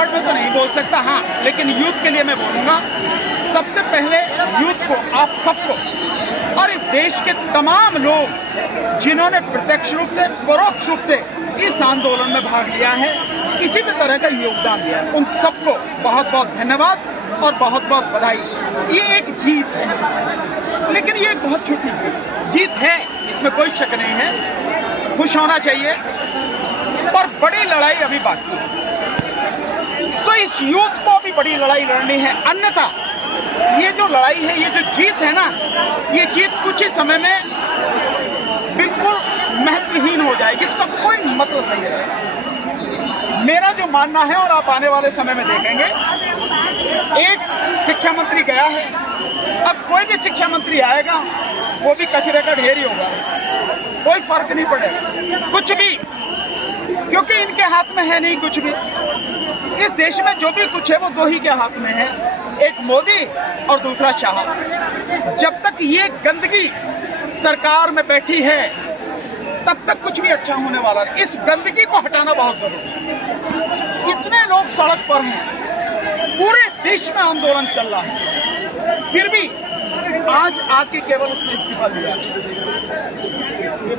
Word में तो नहीं बोल सकता, हाँ, लेकिन यूथ के लिए मैं बोलूँगा, सबसे पहले यूथ को, आप सबको और इस देश के तमाम लोग जिन्होंने प्रत्यक्ष रूप से, परोक्ष रूप से इस आंदोलन में भाग लिया है, किसी भी तरह का योगदान दिया है, उन सबको बहुत बहुत धन्यवाद और बहुत बहुत बधाई। ये एक जीत है, लेकिन ये एक बहुत छोटी जीत है, इसमें कोई शक नहीं है, खुश होना चाहिए, पर बड़ी लड़ाई अभी बाकी है। सो इस यूथ को भी बड़ी लड़ाई लड़नी है, अन्यथा ये जो लड़ाई है, ये जो जीत है ना, ये जीत कुछ ही समय में बिल्कुल महत्वहीन हो जाएगी, इसका कोई मतलब नहीं है। मेरा जो मानना है, और आप आने वाले समय में देखेंगे, एक शिक्षा मंत्री गया है, अब कोई भी शिक्षा मंत्री आएगा वो भी कचरे का ढेर ही होगा, कोई फर्क नहीं पड़ेगा कुछ भी, क्योंकि इनके हाथ में है नहीं कुछ भी। इस देश में जो भी कुछ है वो दो ही के हाथ में है, एक मोदी और दूसरा शाह। जब तक ये गंदगी सरकार में बैठी है तब तक कुछ भी अच्छा होने वाला नहीं। इस गंदगी को हटाना बहुत जरूरी है। इतने लोग सड़क पर हैं, पूरे देश में आंदोलन चल रहा है, फिर भी आज आके केवल उसने इस्तीफा दिया।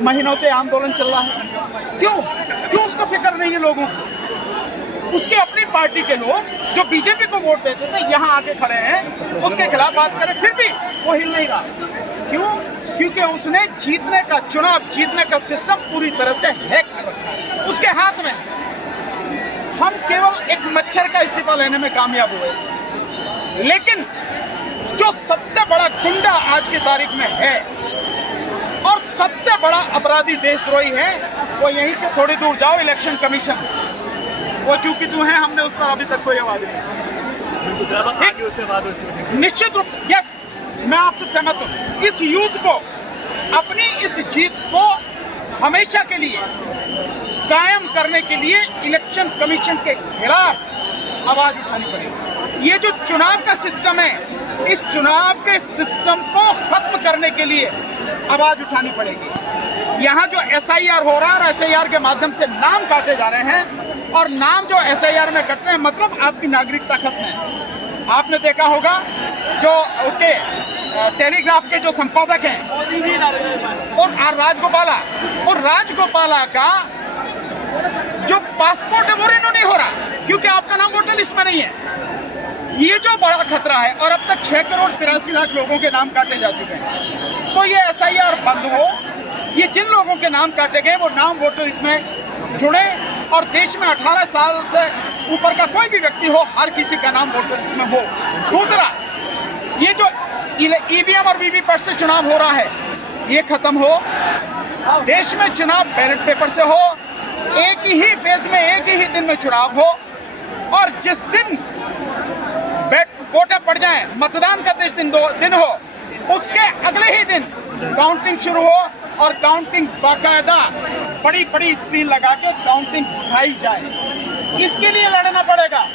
महीनों से आंदोलन चल रहा है, क्यों उसको फिक्र नहीं है लोगों को? उसकी अपनी पार्टी के लोग जो बीजेपी को वोट देते थे यहाँ आके खड़े हैं, उसके खिलाफ बात करें, फिर भी वो हिल नहीं रहा। क्यों? क्योंकि उसने चुनाव जीतने का सिस्टम पूरी तरह से हैक कर रखा है उसके हाथ में। हम केवल एक मच्छर का इस्तीफा लेने में कामयाब हुए, लेकिन जो सबसे बड़ा गुंडा आज की तारीख में है और सबसे बड़ा अपराधी देशद्रोही है, वो यहीं से थोड़ी दूर जाओ, इलेक्शन कमीशन, वो चूंकि तू है, हमने उस पर अभी तक कोई आवाज नहीं। निश्चित रूप से यस, मैं आपसे सहमत हूँ। इस यूथ को अपनी इस जीत को हमेशा के लिए कायम करने के लिए इलेक्शन कमीशन के खिलाफ आवाज उठानी पड़ेगी। ये जो चुनाव का सिस्टम है, इस चुनाव के सिस्टम को खत्म करने के लिए आवाज उठानी पड़ेगी। यहाँ जो SIR हो रहा है और SIR के माध्यम से नाम काटे जा रहे हैं, और नाम जो SIR में कट रहे हैं, मतलब आपकी नागरिकता खत्म है। आपने देखा होगा जो उसके टेलीग्राफ के जो संपादक हैं और राजगोपाला का जो पासपोर्ट है वो रिन्यू नहीं हो रहा, क्योंकि आपका नाम वोटर लिस्ट में नहीं है। ये जो बड़ा खतरा है, और अब तक 6 करोड़ 83 लाख लोगों के नाम काटे जा चुके हैं। तो ये SIR बंद हो, ये जिन लोगों के नाम काटे गए वो नाम वोटर लिस्ट में जुड़े, और देश में 18 साल से ऊपर का कोई भी व्यक्ति हो, हर किसी का नाम वोटर लिस्ट में हो। दूसरा, ये जो EVM और VVPAT से चुनाव हो रहा है, ये खत्म हो। देश में चुनाव बैलेट पेपर से हो, एक ही फेज में, एक ही दिन में चुनाव हो, और जिस दिन वोटें पड़ जाए, मतदान का दिन हो, उसके अगले ही दिन काउंटिंग शुरू हो, और काउंटिंग बाकायदा बड़ी स्क्रीन लगा के काउंटिंग दिखाई जाए। इसके लिए लड़ना पड़ेगा।